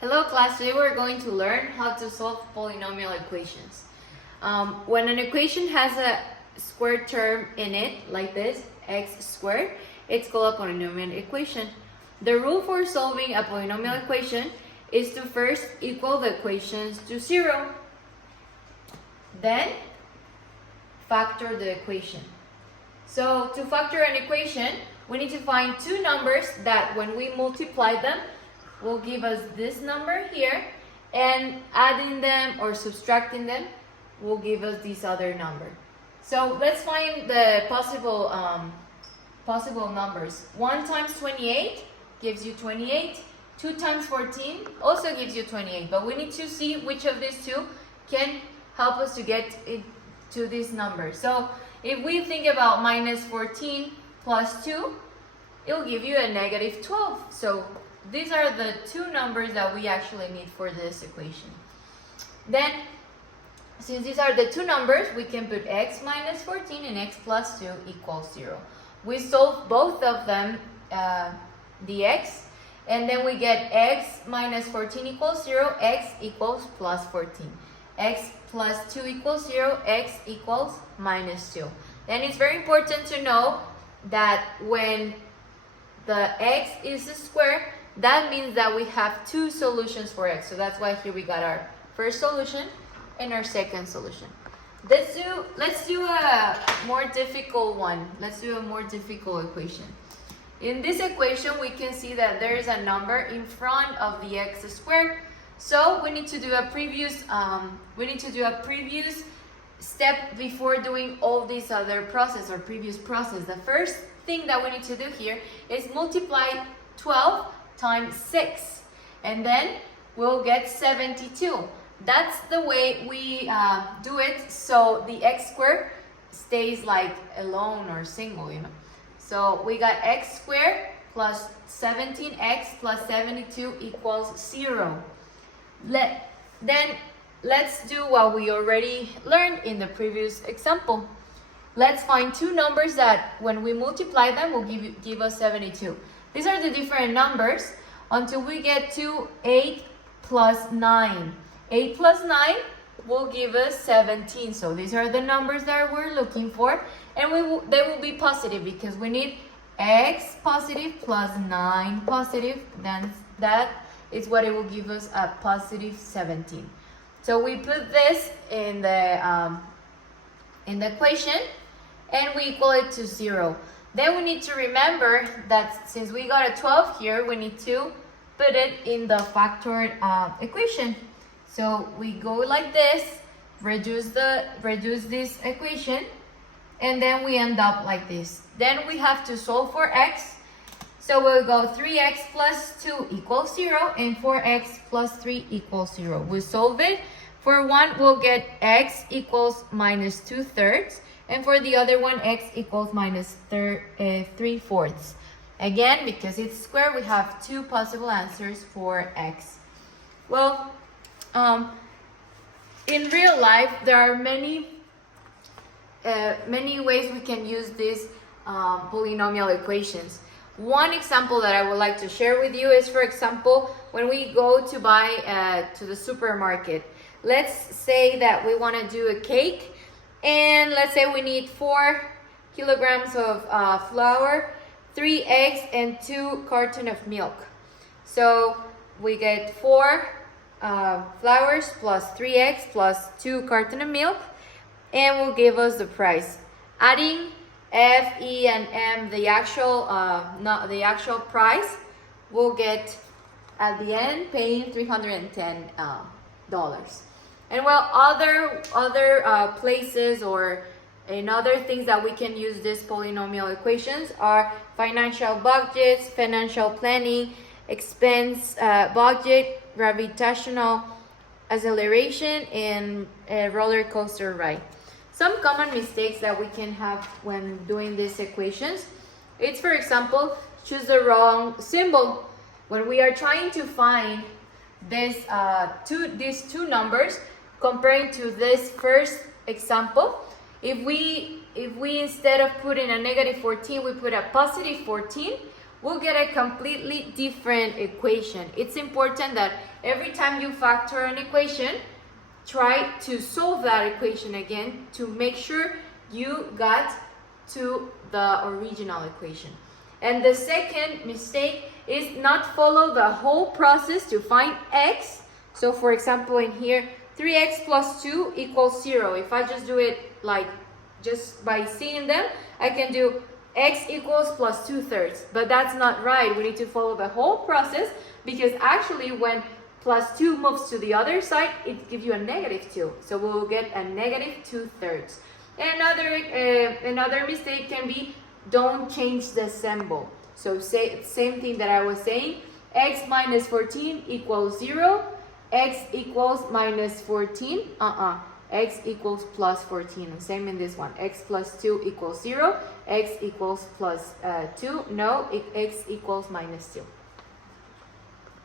Hello class, today we're going to learn how to solve polynomial equations. When an equation has a square term in it, like this, x squared, it's called a polynomial equation. The rule for solving a polynomial equation is to first equal the equations to 0. Then factor the equation. So to factor an equation, we need to find two numbers that when we multiply them, will give us this number here, and adding them or subtracting them will give us this other number. So let's find the possible numbers. 1 times 28 gives you 28. 2 times 14 also gives you 28. But we need to see which of these two can help us to get it to this number. So if we think about minus 14 plus 2, it will give you a negative 12. So these are the two numbers that we actually need for this equation. Then, since these are the two numbers, we can put x minus 14 and x plus 2 equals 0. We solve both of them, dx, and then we get x minus 14 equals 0, x equals plus 14. X plus 2 equals 0, x equals minus 2. Then it's very important to know that when the x is a square, that means that we have two solutions for x. So that's why here we got our first solution and our second solution. Let's do a more difficult one. Let's do a more difficult equation. In this equation, we can see that there is a number in front of the x squared. So we need to do a previous step before doing all these other process or previous process. The first thing that we need to do here is multiply 12 times 6, and then we'll get 72. That's the way we do it, so the x squared stays like alone or single, you know. So we got x squared plus 17x plus 72 equals 0. Then let's do what we already learned in the previous example. Let's find two numbers that when we multiply them will give us 72. These are the different numbers until we get to 8 plus 9. 8 plus 9 will give us 17. So these are the numbers that we're looking for. And they will be positive because we need x positive plus 9 positive. Then that is what it will give us, a positive 17. So we put this in the equation and we equal it to 0. Then we need to remember that since we got a 12 here, we need to put it in the factored equation. So we go like this, reduce this equation, and then we end up like this. Then we have to solve for x. So we'll go 3x plus 2 equals 0, and 4x plus 3 equals 0. We solve it. For one, we'll get x equals minus 2/3. And for the other one, x equals minus 3/4. Again, because it's square, we have two possible answers for x. Well, in real life, there are many ways we can use these polynomial equations. One example that I would like to share with you is, for example, when we go to buy to the supermarket. Let's say that we want to do a cake. And let's say we need 4 kilograms of flour, 3 eggs, and 2 cartons of milk. So we get 4 flours plus 3 eggs plus 2 cartons of milk, and will give us the price. Adding F, E, and M, the actual price, we'll get at the end paying $310. And well, other places or in other things that we can use these polynomial equations are financial budgets, financial planning, expense budget, gravitational acceleration, and a roller coaster ride. Some common mistakes that we can have when doing these equations, it's, for example, choose the wrong symbol. When we are trying to find these two numbers, comparing to this first example, if we instead of putting a negative 14, we put a positive 14, we'll get a completely different equation. It's important that every time you factor an equation, try to solve that equation again to make sure you got to the original equation. And the second mistake is not follow the whole process to find x. So for example, in here, 3x plus 2 equals 0. If I just do it like just by seeing them, I can do x equals plus 2/3. But that's not right. We need to follow the whole process, because actually when plus 2 moves to the other side, it gives you a -2. So we'll get a -2/3. And another mistake can be don't change the symbol. So same thing that I was saying, x minus 14 equals 0, x equals minus 14, x equals plus 14. And same in this one, x plus 2 equals 0, x equals plus 2, no, x equals minus 2.